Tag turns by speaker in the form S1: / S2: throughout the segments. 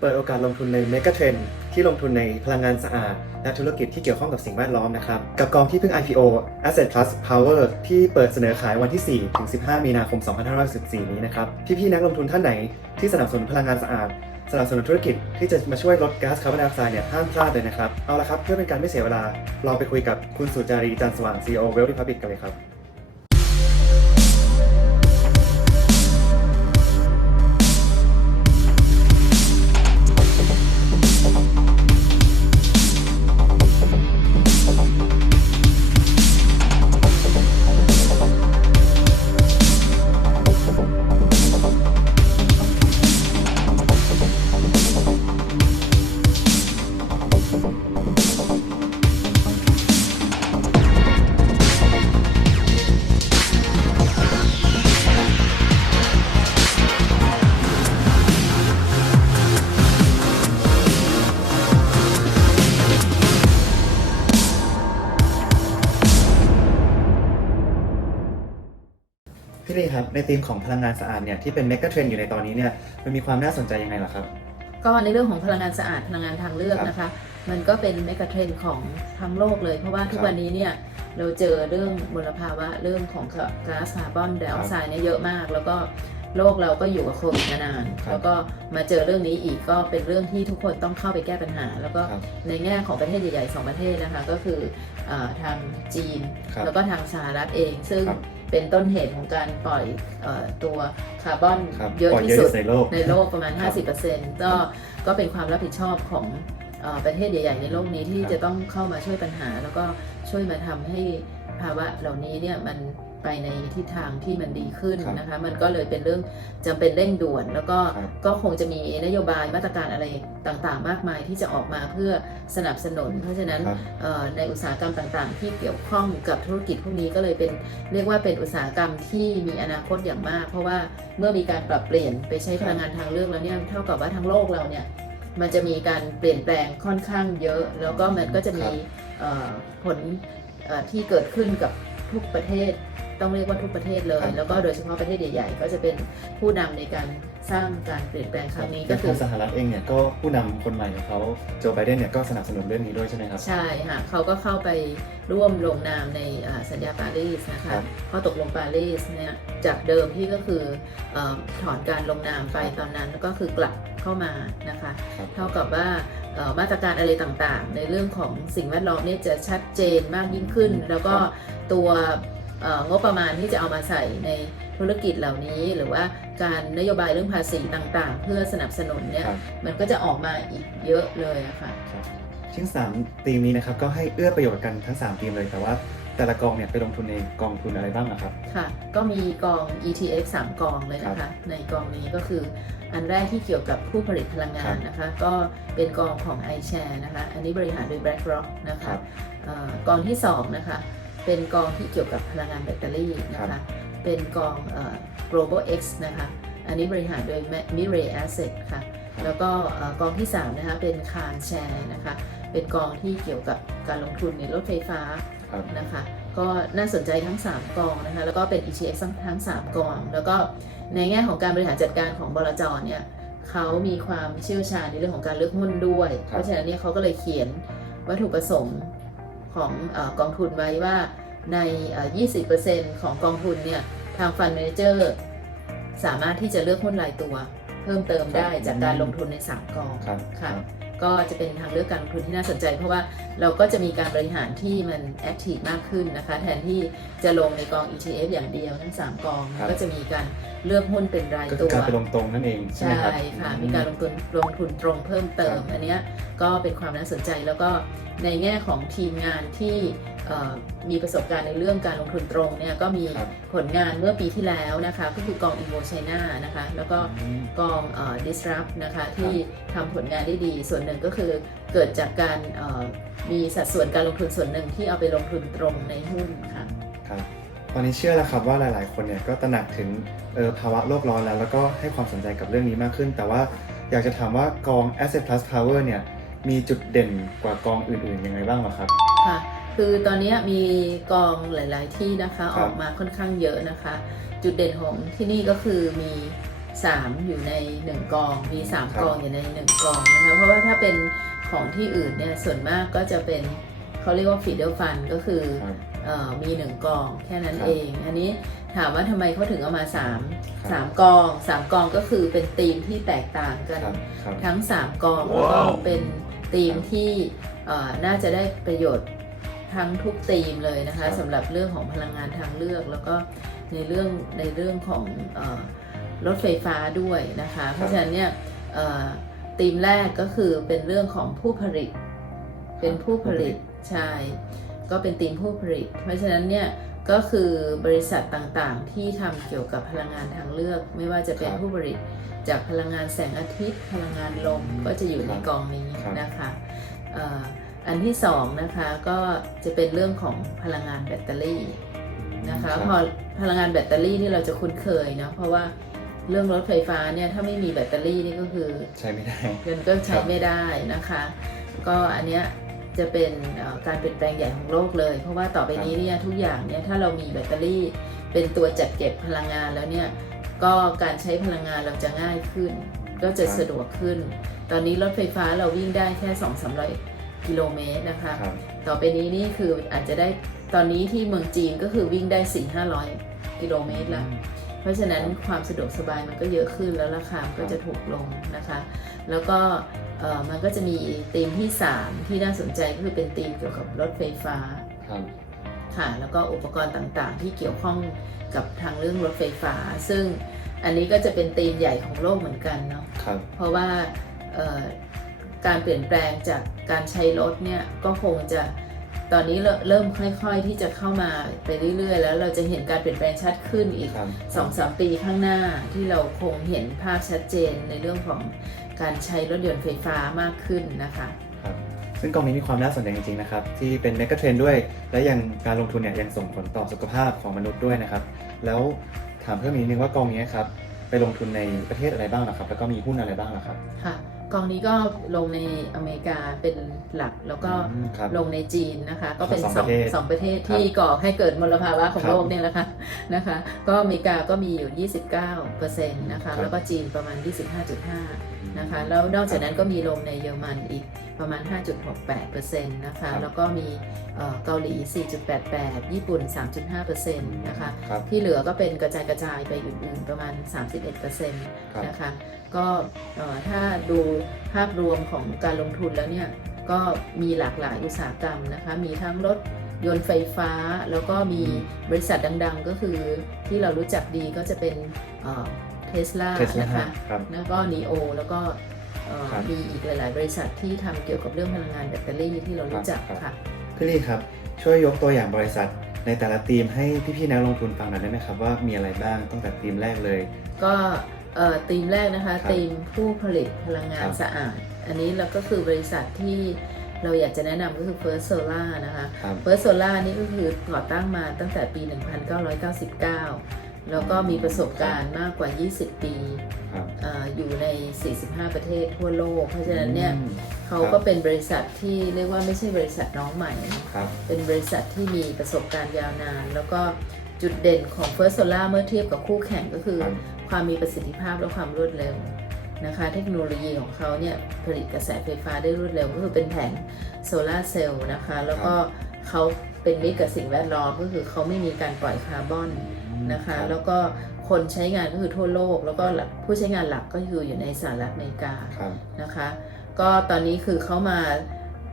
S1: เปิดโอกาสลงทุนใน Mega Trend ที่ลงทุนในพลังงานสะอาด และธุรกิจที่เกี่ยวข้องกับสิ่งแวดล้อมนะครับ กับกองที่เพิ่ง IPO Asset Plus Power ที่เปิดเสนอขายวันที่ 4 ถึง 15 มีนาคม 2564นี้นะครับ พี่ๆนักลงทุนท่านไหนที่สนับสนุนพลังงานสะอาดสนับสนุนธุรกิจที่จะมาช่วยลดก๊าซคาร์บอนไดออกไซด์เนี่ยห้ามพลาดเลยนะครับ เอาละครับ เพื่อเป็นการไม่เสียเวลา เราไปคุยกับคุณสุจารีจันสว่าง CEO w e l l Republic กันเลยครับ ธีมของพลังงานสะอาดเนี่ยที่เป็น Mega Trend อยู่ในตอนนี้เนี่ยมันมีความน่าสนใจยังไงล่ะครับ
S2: ก็ในเรื่องของพลังงานสะอาดพลังงานทางเลือกครับนะคะ มันก็เป็นเมกะเทรนด์ของทั้งโลกเลย เพราะว่าทุคกรับวันนี้เนี่ยเราเจอเรื่องมลภาวะเรื่องของก๊าซคาร์บอนไดออกไซด์เนี่ยเยอะมาก แล้วก็โลกเราก็อยู่กับโควิดมานานครับแล้วก็มาเจอเรื่องนี้อีกก็เป็นเรื่องที่ทุกคนต้องเข้าไปแก้ปัญหา แล้วก็ครับในแง่ของประเทศใหญ่ๆสองประเทศนะคะก็คืออาทางจีนครับแล้วก็ทางสหรัฐเอง ซึ่งครับ เป็นต้นเหตุของการปล่อยเออตัวคาร์บอนครับเยอะปล่อยที่เยอะสุที่ดสุดในโลกในโลกประมาณครับ50%ก็ก็เป็นความรับผิดชอบของเออประเทศใหญ่ ๆ ในโลกนี้ที่ครับจะต้องเข้ามาช่วยปัญหา แล้วก็ช่วยมาทำให้ภาวะเหล่านี้เนี่ยมัน ไปในทิศทางที่มันดีขึ้นครับนะคะ มันก็เลยเป็นเรื่องจำเป็นเร่งด่วน แล้วก็ครับก็คงจะมีนโยบายมาตรการอะไรต่างๆ มากมายที่จะออกมาเพื่อสนับสนุน เพราะฉะนั้นครับเอ่อในอุตสาหกรรมต่างๆ ที่เกี่ยวข้องกับธุรกิจพวกนี้ก็เลยเป็นเรียกว่าเป็นอุตสาหกรรมที่มีอนาคตอย่างมาก เพราะว่าเมื่อมีการปรับเปลี่ยนไปใช้พลังงานทางเลือกแล้วเนี่ยเท่ากับว่าทั้งโลกเราเนี่ยมันจะมีการเปลี่ยนแปลงค่อนข้างเยอะ แล้วก็มันก็จะมีเอ่อผลเอ่อที่เกิดขึ้นกับทุกประเทศ ต้องเรียกว่าทุกประเทศเลยครับแล้วก็โดยเฉพาะประเทศใหญ่ๆ ก็จะเป็นผู้นำในการสร้างการเปลี่ยนแปลงครั้งนี้
S1: ก็ก็คืคืออสหรัฐเองเนี่ยก็ผู้นำคนใหม่ของเขาโจไบเดนเนี่ยก็สนับสนุนเรื่องนี้ด้วยใช่ไหมครั
S2: บ ใช่ค่ะเขาก็เข้าไปร่วมลงนามในอ่าสัญญาปารีสนะครัคะบข้อตกลงปารีสเนี่ยจากเดิมที่ก็คือเออถอนการลงนามไปครับตอนนั้นแล้วก็คือกลับเข้ามานะคะครับเท่ากับว่าเอ่อมาตรการอะไรต่างๆ ในเรื่องของสิ่งแวดล้อมเนี่ยจะชัดเจนมากยิ่งขึ้น แล้วก็ตัวเอ่อ งบประมาณที่จะเอามาใส่ในธุรกิจเหล่านี้ หรือว่าการนโยบายเรื่องภาษีต่างๆ เพื่อสนับสนุนเนี่ยครับ มันก็จะออกมาอีกเยอะเลยอะค่ะ
S1: ชิ้นสามทีมนี้นะครับก็ให้เอื้อประโยชน์กันทั้ง3ทีมเลยแต่ว่าแต่ละกองเนี่ยไปลงทุนในกองทุนอะไรบ้างอะครับ
S2: ค่ะ ก็มีกอง ETF 3 กองเลยนะครัคะ บในกองนี้ก็คืออันแรกที่เกี่ยวกับผู้ผลิตพลังงานนะคะ ก็เป็นกองของ iShare นะคะ อันนี้บริหารโดย BlackRock นะครัคะบ เอ่อกองที่ 2 นะคะ เป็นกองที่เกี่ยวกับพลังงานแบตเตอรี่นะครัคะบเป็นกองเอ่อ Global X นะคะอันนี้บริหารโดย Mirai Asset ค่ะแล้วก็เอ่อกองที่3นะคะเป็น Car Share นะคะเป็นกองที่เกี่ยวกับการลงทุนในรถไฟฟ้าครับนะคะก็น่าสนใจทั้ง 3 กองนะคะแล้วก็เป็น ETF ทั้งทั้ง 3 กอง แล้วก็ในแง่ของการบริหารจัดการของบลจเนี่ยเขามีความเชี่ยวชาญในเรื่องของการเลือกหุ้นด้วยครับเพราะฉะนั้นเนี่ยเขาก็เลยเขียนวัตถุประสงค์ ของเออกองทุนไว้ว่าในเอ่อ20%ของกองทุนเนี่ยทางฟันเมเจอร์สามารถที่จะเลือกหุ้นรายตัว เพิ่มเติมได้จากการลงทุนใน 3 กองครับค่ะครับ ก็จะเป็นทางเลือกการลงทุนที่น่าสนใจ เพราะว่าเราก็จะมีการบริหารที่มันแอคทีฟมากขึ้นนะคะแทนที่จะลงในกอง ETF อย่างเดียวทั้ง 3 กอง ครับ ก็จะมีการเลือกหุ้นเป็นรายก็คืตัอว ก
S1: ารไปลงตรงนั่นเองใช่ไหมใช่ครับ
S2: ค่ะอืมีการลงทุนลงทุนตรงเพิ่มเติมครับอันเนี้ยก็เป็นความน่าสนใจแล้วก็ในแง่ของทีมงานที่เอ่อมีประสบการณ์ในเรื่องการลงทุนตรงเนี่ยก็มีครับผลงานเมื่อปีที่แล้วนะคะก็คือกอง Evo China นะคะแล้วก็อืมกองเอ่อ disrupt นะคะที่ทำผลงานได้ดี ส่วนหนึ่งก็คือเกิดจากการเอ่อมีสัดส่วนการลงทุนส่วนหนึ่งที่เอาไปลงทุนตรงในหุ้นค่ะ
S1: ครับตอนนี้เชื่อแล้วครับว่าหลาย ๆ คนเนี่ยก็ตระหนักถึงเอ่อภาวะโลกร้อนแล้ว แล้วก็ให้ความสนใจกับเรื่องนี้มากขึ้น แต่ว่าอยากจะถามว่ากอง Asset Plus Power เนี่ยมีจุดเด่นกว่ากองอื่น ๆ ยังไงบ้างเหรอครับค
S2: ่ะ คือตอนนี้มีกองหลาย ๆ ที่นะคะครัอบอกมาค่อนข้างเยอะนะคะ จุดเด่นของที่นี่ก็คือมี3อยู่ใน1กอง มีครับ3กองอยู่ใน1กองนะคะเพราะว่าถ้าเป็นของที่อื่นเนี่ยส่วนมากก็จะเป็นเขาเรียกว่า feeder fund ก็คือครับเออมี1กองแค่นั้นครับเอง อันนี้ถามว่าทำไมเขาถึงเอามา3ครับ3กอง3กองก็คือเป็นธีมที่แตกต่างกันครับครับทั้ง3กองแล้วก็เป็นธีมที่เอ่อน่าจะได้ประโยชน์ ทั้งทุกธีมเลยนะครัคะบสำหรับเรื่องของพลังงานทางเลือก แล้วก็ในเรื่องในเรื่องของเออรถไฟฟ้าด้วยนะคะ เพราะฉะนั้นเนี่ยเอ่อธีมแรกก็คือเป็นเรื่องของผู้ผลิต เป็นผู้ผลิตใช่ก็เป็นธีมผู้ผลิต เพราะฉะนั้นเนี่ยก็คือบริษัทต่างๆ ที่ทำเกี่ยวกับพลังงานทางเลือก ไม่ว่าจะเป็นครับผู้ผลิตจากพลังงานแสงอาทิตย์ พลังงานลมอืมก็จะอยู่ในครับกองนี้ครับนะคะเอ่ออันที่สองนะคะก็จะเป็นเรื่องของพลังงานแบตเตอรี่นะคะรับพอพลังงานแบตเตอรี่ที่เราจะคุ้นเคยเนาะเพราะว่าเรื่องรถไฟฟ้าเนี่ยถ้าไม่มีแบตเตอรี่นี่ก็คือใช้ไม่ได้เงินก็ใช้ครับไม่ได้นะคะ ก็อันเนี้ยจะเป็นเอ่อการเปลี่ยนแปลงใหญ่ของโลกเลย เพราะว่าต่อไปนี้เนี่ยทุกอย่างเนี่ยถ้าเรามีแบตเตอรี่เป็นตัวจัดเก็บพลังงานแล้วเนี่ยก็การใช้พลังงานเราจะง่ายขึ้น ก็จะครับสะดวกขึ้น ตอนนี้รถไฟฟ้าเราวิ่งได้แค่2 3 0 0 กิโลเมตรนะคะ ครับ ต่อไปนี้นี่คืออาจจะได้ตอนนี้ที่เมืองจีนก็คือวิ่งได้4 5 0 0 กิโลเมตรแล้วเพราะฉะนั้นครับความสะดวกสบายมันก็เยอะขึ้นแล้วราคามันก็จะถูกลงนะคะ แล้วก็เอ่อมันก็จะมีธีมที่ 3 ที่น่าสนใจก็คือเป็นธีมเกี่ยวกับรถไฟฟ้าครับ ค่ะ แล้วก็อุปกรณ์ต่างๆ ที่เกี่ยวข้องกับทางเรื่องรถไฟฟ้า ซึ่งอันนี้ก็จะเป็นธีมใหญ่ของโลกเหมือนกันเนาะ ครับ เพราะว่าเอ่อ การเปลี่ยนแปลงจากการใช้รถเนี่ยก็คงจะตอนนี้เริ่มเริ่มค่อย ๆ ที่จะเข้ามาไปเรื่อย ๆ แล้วเราจะเห็นการเปลี่ยนแปลงชัดขึ้นอีกครับสองสามปีข้างหน้าที่เราคงเห็นภาพชัดเจนในเรื่องของการใช้รถยนต์ไฟฟ้ามากขึ้นนะคะครับ
S1: ซึ่งกองนี้มีความน่าสนใจจริงๆนะครับ ที่เป็นเมกะเทรนด้วย และยังการลงทุนเนี่ยยังส่งผลต่อสุขภาพของมนุษย์ด้วยนะครับ แล้วถามเพิ่มอีกนิดนึงว่ากองนี้ครับไปลงทุนในประเทศอะไรบ้างนะครับ แล้วก็มีหุ้นอะไรบ้างนะครับ
S2: ค่ะ กองนี้ก็ลงในอเมริกาเป็นหลักแล้วก็อืมครับลงในจีนนะคะ ก็เป็นสองสปองระเทศสองประเทศครับที่ก่อให้เกิดมลภาวะของครับโลกเนี่ยแหละค่ะนะคะ ก็อเมริกาก็มีอยู่ 29%นะคะ ครับ แล้วก็จีนประมาณ 25.5 นะคะ แล้วนอกจากนั้นก็มีลงในเยอรมันอีกประมาณ 5.68%นะคะครับแล้วก็มีเอ่อเกาหลี 4.88 ญี่ปุ่น 3.5%นะคะครับที่เหลือก็เป็นกระจายกระจายไปอื่นๆประมาณ 31%ครับนะคะ ก็เอ่อถ้าดูภาพรวมของการลงทุนแล้วเนี่ย ก็มีหลากหลายอุตสาหกรรมนะคะ มีทั้งรถยนต์ไฟฟ้า แล้วก็มีบริษัทดังๆ ก็คือที่เรารู้จักดีก็จะเป็น เทสลา Tesla นะคะครับ แล้วก็นีโอแล้วก็เอ่อครับมีอีกหลาย ๆ บริษัทที่ทำเกี่ยวกับเรื่องพลังงานแบตเตอรี่ที่เรารู้จักครับ ค่ะ
S1: พี่ลี่ครับ ช่วยยกตัวอย่างบริษัทในแต่ละทีมให้พี่ๆนักลงทุนฟังหน่อยได้ไหมครับว่ามีอะไรบ้างตั้งแต่ทีมแรกเลย
S2: ก็เอ่อธีมแรกนะคะครับธีมผู้ผลิตพลังงานครับสะอาด อันนี้เราก็คือบริษัทที่เราอยากจะแนะนำก็คือ First Solar นะคะ ครับ First Solar นี่ก็คือก่อตั้งมาตั้งแต่ปี 1999 แล้วก็มีประสบการณ์มากกว่า 20 ปีครับ เอออยู่ใน 45 ประเทศทั่วโลก เพราะฉะนั้นเนี่ยอืมเขาครับก็เป็นบริษัทที่เรียกว่าไม่ใช่บริษัทน้องใหม่นะครับ เป็นบริษัทที่มีประสบการณ์ยาวนาน แล้วก็จุดเด่นของ First Solar เมื่อเทียบกับคู่แข่งก็คือ ครับ ความมีประสิทธิภาพและความรวดเร็วนะคะ เทคโนโลยีของเขาเนี่ยผลิตกระแสไฟฟ้าได้รวดเร็ว ก็คือเป็นแผงโซลาร์เซลล์นะคะ แล้วก็เขาเป็นมิตรกับสิ่งแวดล้อมก็คือเขาไม่มีการปล่อยคาร์บอน นะคะรับแล้วก็คนใช้งานก็คือทั่วโลก แล้วก็หลักผู้ใช้งานหลักก็คืออยู่ในสหรัฐอเมริกาครับนะคะ ก็ตอนนี้คือเขามา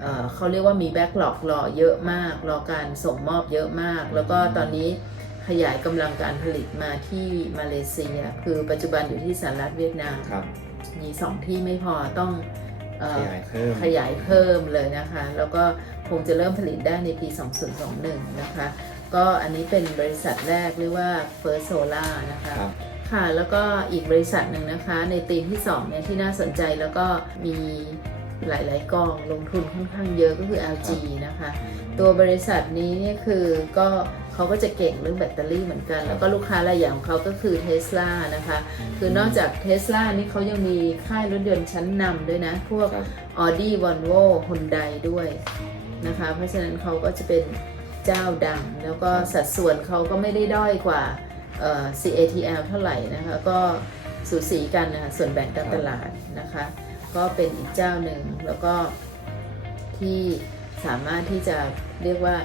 S2: เอ่อเขาเรียกว่ามีแบ็กหลอกรอเยอะมาก รอการส่งมอบเยอะมาก แล้วก็ตอนนี้ขยายกำลังการผลิตมาที่มาเลเซีย คือปัจจุบันอยู่ที่สหรัฐเวียดนามครับมีสองที่ไม่พอต้อง
S1: เอ่ขอยายเพิ่ม
S2: ขยายเพิ่มเลยนะคะ แล้วก็คงจะเริ่มผลิตได้ในปี 2021 นะคะ ก็อันนี้เป็นบริษัทแรกเรียกว่า First Solar นะคะครับค่ะแล้วก็อีกบริษัทหนึ่งนะคะ ในธีมที่2เนี่ยที่น่าสนใจแล้วก็มีหลาย ๆกองลงทุนค่อนข้างเยอะก็คือ LG นะคะ ตัวบริษัทนี้เนี่ยคือก็เขาก็จะเก่งเรื่องแบตเตอรี่เหมือนกัน แล้วก็ลูกค้ารายใหญ่ของเขาก็คือเทสลานะคะ คือนอกจากเทสลานี่เขายังมีค่ายรถยนต์ชั้นนำด้วยนะ พวกครับ Audi Volvo Hyundai ด้วยนะคะ เพราะฉะนั้นเขาก็จะเป็น เจ้าดัง แล้วก็สัดส่วนเขาก็ไม่ได้ด้อยกว่าเอ่อ CATL เท่าไหร่นะคะ ก็สูสีกันนะคะส่วนแบ่งการตลาดนะคะ ก็เป็นอีกเจ้าหนึ่งแล้วก็ที่สามารถที่จะเรียกว่า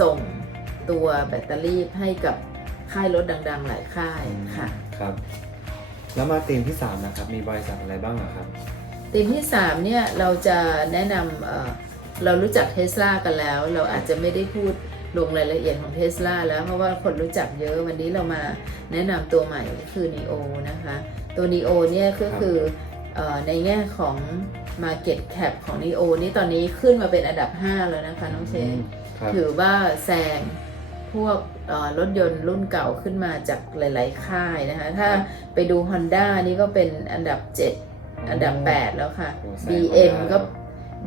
S2: ส่งตัวแบตเตอรี่ให้กับค่ายรถดังๆ หลายค่ายค่ะ
S1: ครับ แล้วมาธีมที่ 3 นะครับ มีบริษัทอะไรบ้างอะครับ
S2: ธีมที่ 3 เนี่ย เราจะแนะนำ เอ่อเรารู้จักเทสลากันแล้ว เราอาจจะไม่ได้พูดลงรายละเอียดของเทสลาแล้วเพราะว่าคนรู้จักเยอะวันนี้เรามาแนะนำตัวใหม่ก็คือ NEO นะคะ ตัว NEO เนี่ยก็คือเออในแง่ของ Market Cap ของ NEO นี่ตอนนี้ขึ้นมาเป็นอันดับ 5 แล้วนะคะน้องเชนครับถือว่าแซงพวกเอ่อรถยนต์รุ่นเก่าขึ้นมาจากหลาย ๆ ค่ายนะคะ ถ้าไปดู Honda นี่ก็เป็นอันดับ 7 อันดับ 8 แล้วค่ะโอ้แซง BM Honda ก็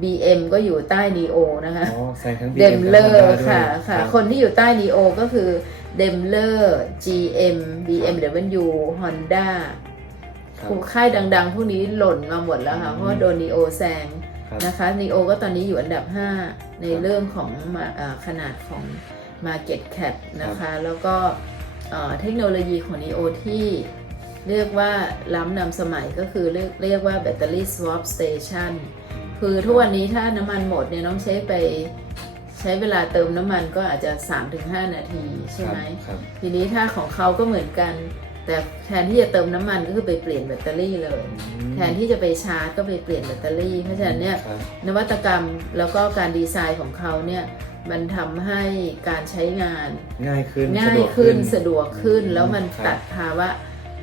S2: BM ก็อยู่ใต้ NEO นะคะอ๋อแซงทั้งเดมเลอ Honda ร์ด้วยค่ะ ค่ะรับคนที่อยู่ใต้ NEO ก็คือเดมเลอร์ GM BMW Honda ครับคู่ค่ายดัง ๆ พวกนี้หล่นมาหมดแล้วค่ะ เพราะว่าโดน NEO แซงครับนะคะ NEO ก็ตอนนี้อยู่อันดับ 5 ในครับเรื่องของมาเอ่อขนาดของ Market Cap นะคะ แล้วก็เอ่อเทคโนโลยีของ NEO ที่เรียกว่าล้ำนำสมัยก็คือเรียกเรียกว่า Battery Swap Station คือทุกวันนี้ถ้าน้ำมันหมดเนี่ยน้องใช้ไปใช้เวลาเติมน้ำมันก็อาจจะ 3-5 นาทีใช่ไหมครับทีนี้ถ้าของเขาก็เหมือนกัน แต่แทนที่จะเติมน้ำมันก็คือไปเปลี่ยนแบตเตอรี่เลยอืมแทนที่จะไปชาร์จก็ไปเปลี่ยนแบตเตอรี่ เพราะฉะนั้นเนี่ยครับนวัตกรรมแล้วก็การดีไซน์ของเขาเนี่ยมันทำให้การใช้งานง่ายขึ้นง่ายสะดวกขึ้นสะดวกขึ้นอืแล้วมันครับตัดภาวะ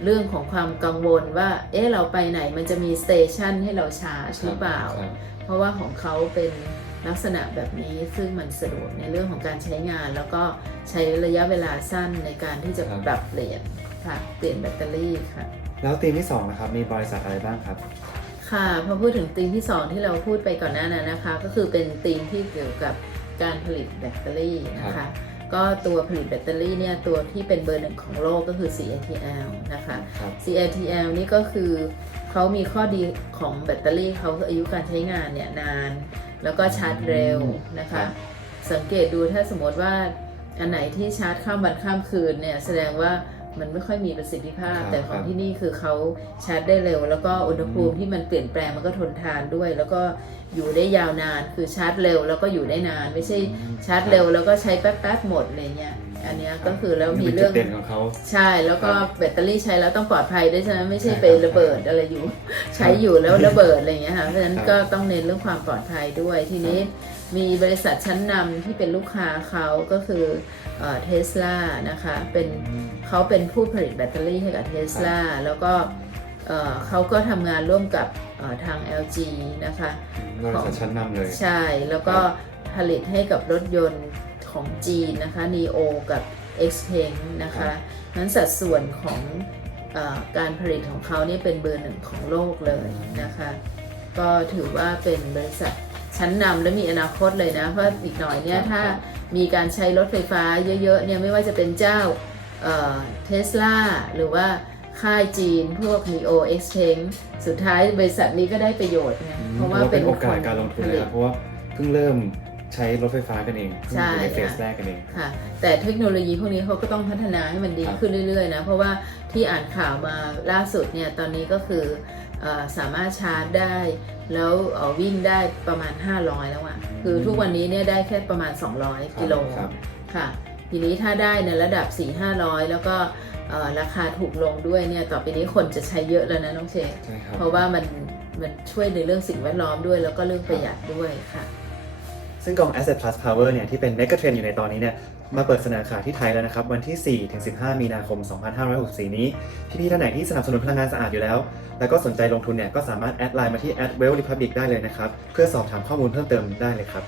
S2: เรื่องของความกังวลว่า เอ๊ะเราไปไหนมันจะมีสเตชันให้เราชาร์จหรือเปล่าครับเพราะว่าของเขาเป็นลักษณะแบบนี้ซึ่งมันสะดวกในเรื่องของการใช้งาน แล้วก็ใช้ระยะเวลาสั้นในการที่จะครับปรับเปลี่ยนค่ะเปลี่ยนแบตเตอรี่ค่ะ
S1: แล้วธีมที่2นะครับมีบริษัทอะไรบ้างครับ
S2: ค่ะพอพูดถึงธีมที่ 2 ที่เราพูดไปก่อนหน้านั้นนะคะ ก็คือเป็นธีมที่เกี่ยวกับการผลิตแบตเตอรี่นะครัคะบ ก็ตัวผลิตแบตเตอรี่เนี่ยตัวที่เป็นเบอร์หนึ่งของโลกก็คือ CATL นะคะ ครับ CATL นี่ก็คือเขามีข้อดีของแบตเตอรี่เขาคืออายุการใช้งานเนี่ยนาน แล้วก็ชาร์จเร็วนะครัคะ บ สังเกตดูถ้าสมมติว่าอันไหนที่ชาร์จข้ามวันข้ามคืนเนี่ยแสดงว่า มันไม่ค่อยมีประสิทธิภาพ ครับแต่ของครับที่นี่คือเขาชาร์จได้เร็ว แล้วก็อุณหภูมิอืม ที่มันเปลี่ยนแปลงมันก็ทนทานด้วย แล้วก็อยู่ได้ยาวนานคือชาร์จเร็ว แล้วก็อยู่ได้นาน ไม่ใช่ชาร์จเร็วแล้วก็ใช้แป๊บๆหมดอะไรเงี้ยอันเนี้ยก็คือแล้วมีนี่ป็นเรื่องจุดเด่นของเขา ใช่แล้วก็แบตเตอรี่ใช้แล้วต้องปลอดภัยด้วยใช่ไหมไม่ใช่ใช่ครับไประเบิดอะไรอยู่ ใช้อยู่แล้วระเบิดอะไรอย่างเงี้ยค่ะเพราะฉะนั้นครับก็ต้องเน้นเรื่องความปลอดภัยด้วยทีนี้ มีบริษัทชั้นนำที่เป็นลูกค้าเขาก็คือเทสลานะคะเป็นเขาเป็นผู้ผลิตแบตเตอรี่ให้กับเทสลาแล้วก็เอ่อเขาก็ทำงานร่วมกับเอ่อทาง LG นะคะ
S1: บริษัทชั้นนำเลย
S2: ใช่ แล้วก็ผลิตให้กับรถยนต์ของจีนนะคะ NEO กับ Xpeng นะครัคะบนั้นสัดส่วนของเออการผลิตของเขาเนี่ยเป็นเบอร์หนึ่งของโลกเลยนะคะ ก็ถือว่าเป็นบริษัท ชั้นนำและมีอนาคตเลยนะ เพราะอีกหน่อยเนี่ยครับถ้ามีการใช้รถไฟฟ้าเยอะๆเนี่ยไม่ว่าจะเป็นเจ้าเทสลาหรือว่าค่ายจีนพวก NEO Xpeng สุดท้ายบริษัทนี้ก็ได้ประโยชน์ไงอื
S1: มเพราะว่าถือเป็นโอกาสการลงทุนผนะลิคตรับเพราะว่าเพิ่งเริ่มใช้รถไฟฟ้ากันเองเพิ่งใช่อยู่ในเฟสค่ะแรกกันเอง
S2: ค่ะ แต่เทคโนโลยีพวกนี้เขาก็ต้องพัฒนาให้มันดีครับขึ้นเรื่อยๆนะ เพราะว่าที่อ่านข่าวมาล่าสุดเนี่ย ตอนนี้ก็คือเออ สามารถชาร์จได้ แล้วเอ่อวิ่งได้ประมาณ 500 แล้วอะ่ะคือทุกวันนี้เนี่ยได้แค่ประมาณ 200 กิโลครับค่ะ ทีนี้ถ้าได้ในระดับ 4-500 แล้วก็เอ่อราคาถูกลงด้วยเนี่ยต่อไปนี้คนจะใช้เยอะแล้วนะน้องเชษใช่ครับเพราะว่ามันมันช่วยในเรื่องสิ่งแวดล้อมด้วย แล้วก็เรื่องประหยัดด้วยค่ะ
S1: ซึ่งกอง Asset Plus Power เนี่ยที่เป็น Mega Trend อยู่ในตอนนี้เนี่ย มาเปิดสนาขายที่ไทยแล้วนะครับ วันที่ 4 ถึง 15 มีนาคม 2564 นี้ พี่ๆท่านไหนที่สนับสนุนพลังงานสะอาดอยู่แล้ว แล้วก็สนใจลงทุนเนี่ยก็สามารถแอดไลน์มาที่ a d w e l l Republic ได้เลยนะครับ เพื่อสอบถามข้อมูลเพิ่มเติมได้เลยครับ